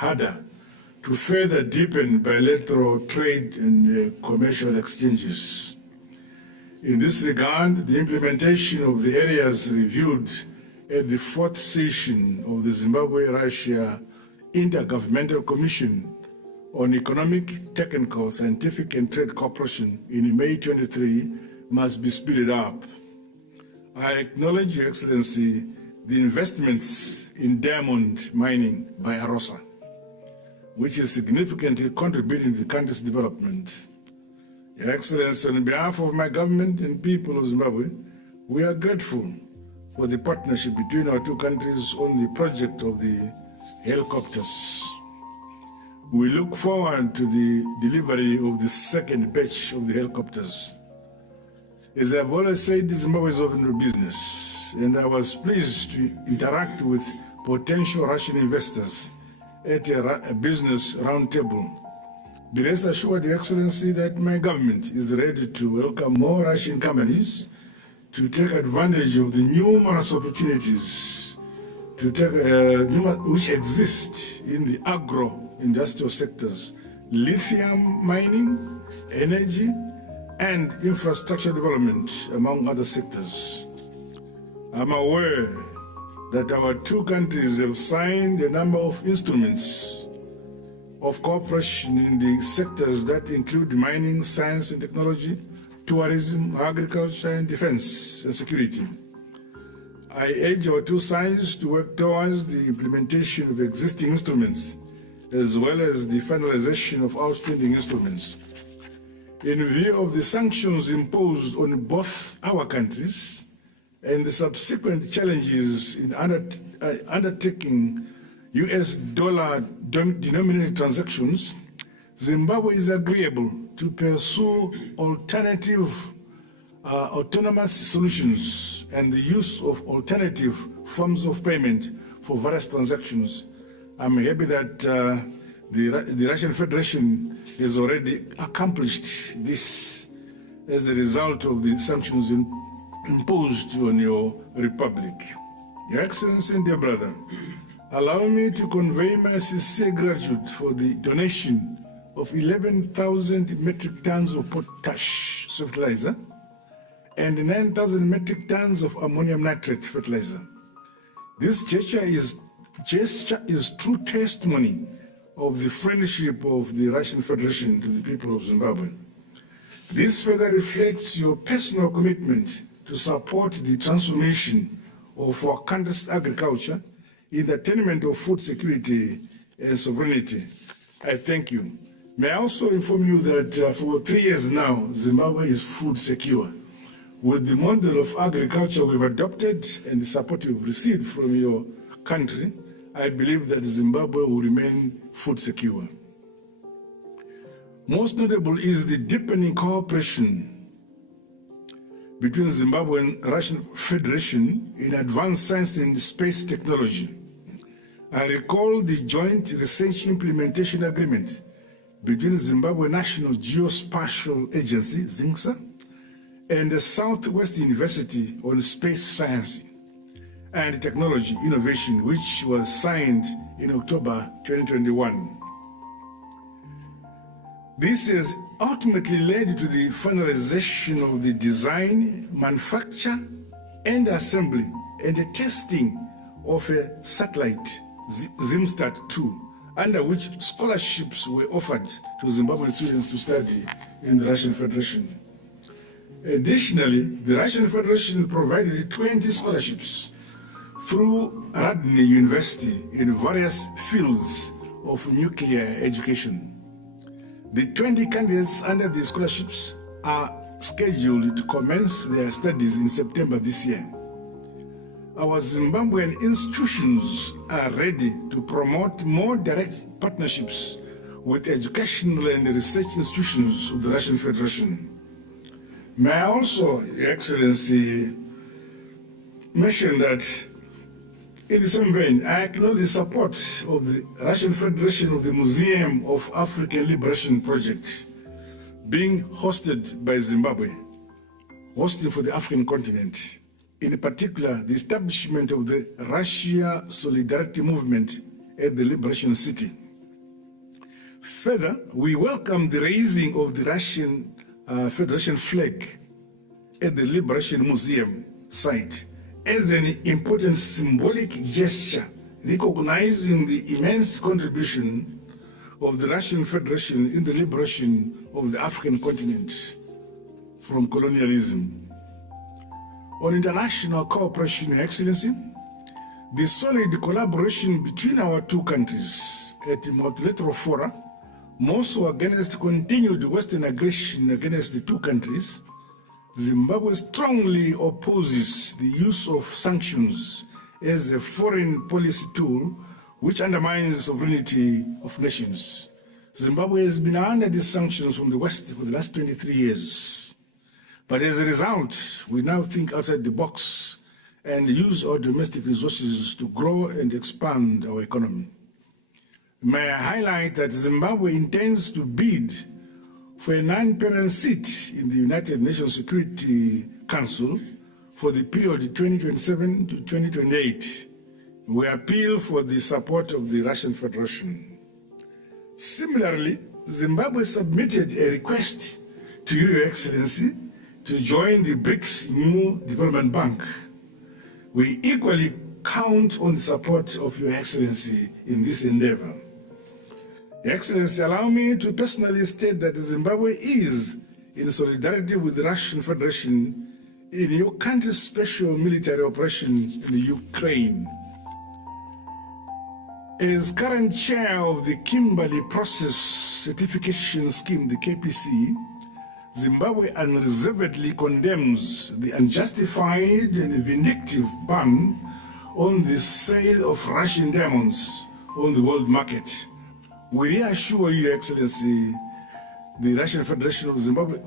harder to further deepen bilateral trade and commercial exchanges. In this regard, the implementation of the areas reviewed at the 4th session of the Zimbabwe-Russia Intergovernmental Commission on Economic, Technical, Scientific and Trade Cooperation in May 23 must be speeded up. I acknowledge, Your Excellency, the investments in diamond mining by AROSA, which is significantly contributing to the country's development. Your Excellency, on behalf of my government and people of Zimbabwe, we are grateful for the partnership between our two countries on the project of the helicopters. We look forward to the delivery of the second batch of the helicopters. As I've always said, Zimbabwe is open for business, and I was pleased to interact with potential Russian investors at a business roundtable. Be rest assured, Your Excellency, that my government is ready to welcome more Russian companies to take advantage of the numerous opportunities which exist in the agro-industrial sectors, lithium mining, energy, and infrastructure development, among other sectors. I'm aware that our two countries have signed a number of instruments of cooperation in the sectors that include mining, science and technology, tourism, agriculture, and defense and security. I urge our two sides to work towards the implementation of existing instruments, as well as the finalization of outstanding instruments. In view of the sanctions imposed on both our countries and the subsequent challenges in undertaking US dollar denominated transactions, Zimbabwe is agreeable to pursue alternative autonomous solutions and the use of alternative forms of payment for various transactions. I'm happy that the Russian Federation has already accomplished this as a result of the sanctions imposed on your republic. Your Excellency and dear brother, allow me to convey my sincere gratitude for the donation of 11,000 metric tons of potash fertilizer and 9,000 metric tons of ammonium nitrate fertilizer. This gesture is true testimony of the friendship of the Russian Federation to the people of Zimbabwe. This further reflects your personal commitment to support the transformation of our country's agriculture in the attainment of food security and sovereignty. I thank you. May I also inform you that for 3 years now, Zimbabwe is food secure. With the model of agriculture we've adopted and the support we've received from your country, I believe that Zimbabwe will remain food secure. Most notable is the deepening cooperation between Zimbabwe and Russian Federation in advanced science and space technology. I recall the joint research implementation agreement between Zimbabwe National Geospatial Agency, ZINGSA, and the Southwest University on Space Science and Technology Innovation, which was signed in October 2021. This has ultimately led to the finalization of the design, manufacture, and assembly and the testing of a satellite, ZimStat-2, under which scholarships were offered to Zimbabwean students to study in the Russian Federation. Additionally, the Russian Federation provided 20 scholarships through Radny University in various fields of nuclear education. The 20 candidates under the scholarships are scheduled to commence their studies in September this year. Our Zimbabwean institutions are ready to promote more direct partnerships with educational and research institutions of the Russian Federation. May I also, Your Excellency, mention that in the same vein, I acknowledge the support of the Russian Federation of the Museum of African Liberation Project being hosted by Zimbabwe, hosting for the African continent. In particular, the establishment of the Russia Solidarity Movement at the Liberation City. Further, we welcome the raising of the Russian Federation flag at the Liberation Museum site as an important symbolic gesture recognizing the immense contribution of the Russian Federation in the liberation of the African continent from colonialism. On international cooperation, Your Excellency, the solid collaboration between our two countries at multilateral fora, more so against continued Western aggression against the two countries, Zimbabwe strongly opposes the use of sanctions as a foreign policy tool which undermines sovereignty of nations. Zimbabwe has been under these sanctions from the West for the last 23 years. But as a result, we now think outside the box and use our domestic resources to grow and expand our economy. May I highlight that Zimbabwe intends to bid for a non-permanent seat in the United Nations Security Council for the period 2027 to 2028. We appeal for the support of the Russian Federation. Similarly, Zimbabwe submitted a request to you, Your Excellency, to join the BRICS New Development Bank. We equally count on the support of Your Excellency in this endeavor. Your Excellency, allow me to personally state that Zimbabwe is in solidarity with the Russian Federation in your country's special military operation in the Ukraine. As current chair of the Kimberley Process Certification Scheme, the KPC, Zimbabwe unreservedly condemns the unjustified and vindictive ban on the sale of Russian diamonds on the world market. We reassure you, Your Excellency, the Russian Federation of Zimbabwe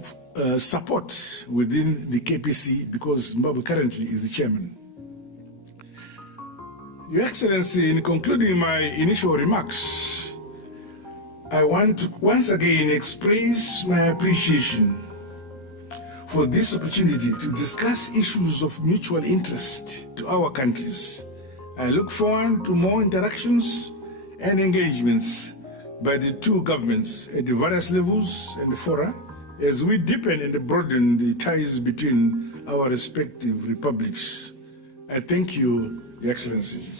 support within the KPC because Zimbabwe currently is the chairman. Your Excellency, in concluding my initial remarks, I want to once again express my appreciation for this opportunity to discuss issues of mutual interest to our countries. I look forward to more interactions and engagements by the two governments at the various levels and fora as we deepen and broaden the ties between our respective republics. I thank you, Your Excellency.